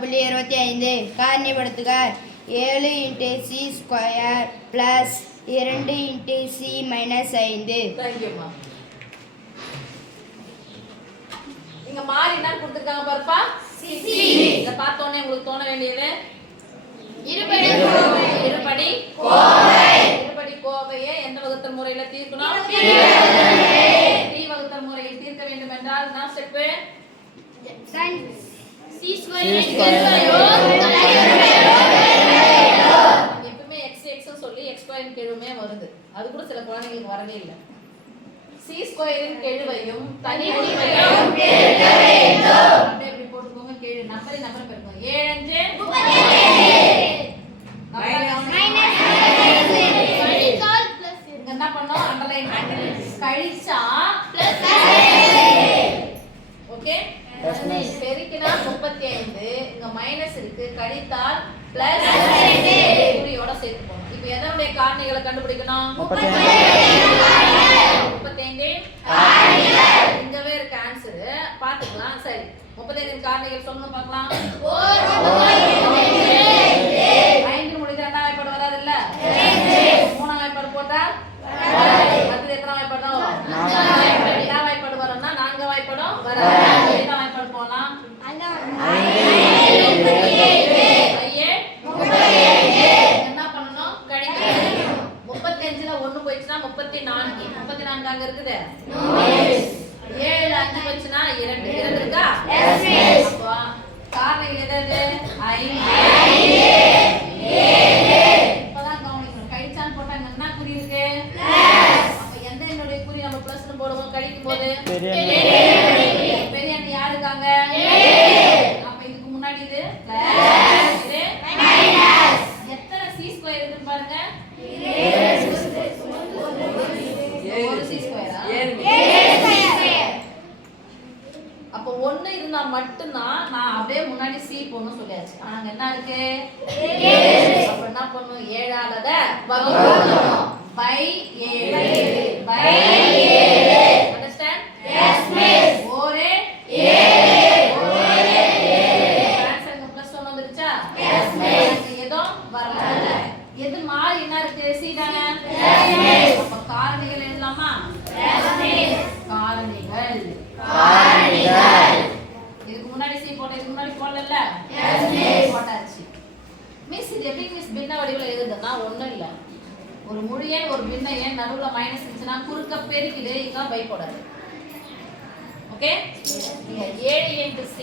4.25 காரணிப்படுத்துக 7 × c² + 2 × c - 5. தேங்க்யூம்மா. இங்க மாறி என்ன கொடுத்துருக்காங்க பாருப்பா, இத பார்த்தோன்னே உங்களுக்கு தோண வேண்டியது இருபடி கோவையை எந்த வகுத்தல் முறையில தீர்க்கணும்? த்ரீ வகுத்தல் முறையில் தீர்க்க வேண்டும் என்றால் என்ன ஸ்டெப்? எப்பவுமே x சொல்லி x² கெழுமே வருது. அது கூட சில குழந்தைகளுக்கு வரவே இல்லை. c² கெழுவையும் தனி கெழுவையும் தீர்க்க வேண்டும். அப்படியே இப்படி போட்டுக்கோங்க. கெழு நம்பர் பெருங்க. 7 என்ன பண்ணோம்? அண்டர்லைன் கழிச்சா ஓகே. பெருக்கினா 35, இங்க மைனஸ் இருக்கு, கழித்தால் பிளஸ் குறியோட சேர்த்து போகணும். இப்போ எதனுடைய காரணிகளை கண்டுபிடிக்கணும்? 35 இங்கவே இருக்கு ஆன்சர், பாத்துக்கலாம். சரி, 35 காரணிகள் சொல்லணும் பார்க்கலாம். 5 முடிஞ்ச ரெண்டாம் வாய்ப்பாடு வராது இல்ல, மூணாம் வாய்ப்பாடு போட்டா அடுத்து எத்தனை வாய்ப்பாடு தான் வரும்? ரெண்டாம் வாய்ப்பாடு வரும்னா 4 வாய்ப்பாடும் வராது. எத்தனை வாய்ப்பாடு போலாம்? என்ன பண்ணணும்? கழிக்கணும். 35ல 1 போயிடுச்சுன்னா 34 அங்க இருக்குது. 7 5 போச்சுன்னா 2 இருக்கா? அப்போ காரணிகள் எதாவது 5 இப்பதான் கவனிக்கணும். கழிச்சான்னு போட்டா என்ன குறி இருக்கு? அப்ப எந்த என்னுடைய குறி நம்ம பிளஸ்னு போடுவோம் கழிக்கும் போது? பெரிய அண்ணி யாரு இருக்காங்க? அப்ப இதுக்கு முன்னாடி இது பிளஸ், இது மைனஸ். எத்தனை c² இருக்குன்னு பாருங்க. ஒரு c². அப்ப 1 இருந்தா மட்டும்தான் நான் அப்படியே முன்னாடி c போடணும் சொல்லியாச்சு. ஆனா அங்க என்ன இருக்கு? அப்ப என்ன பண்ணணும்? 7ஆல வகுக்கணும். by 7 understand? yes miss. ஒரே 7 ஆன்சர் இங்க பிளஸ் 1 வந்துருச்சா? yes miss. ஏதோ வரல. எது மாறி என்ன இருக்கு? c தானே? yes miss. அப்ப காரணிகள் எழுதலாமா? yes miss. காரணிகள் இதுக்கு முன்னாடி c போட்டேன், இதுக்கு முன்னாடி போடல. yes miss. போட்டாச்சு. மிஸ் இது எப்படி மிஸ் பின்ன வடிவில் எழுதுனா? ஒண்ணும் இல்ல, ஒரு முழு எண் ஒரு பின்ன எண் நடுவுல மைனஸ் இருந்துச்சுன்னா குறுக்க பெருக்கிடு, இங்க பை போடாது. ஓகே, நீங்க 7 × c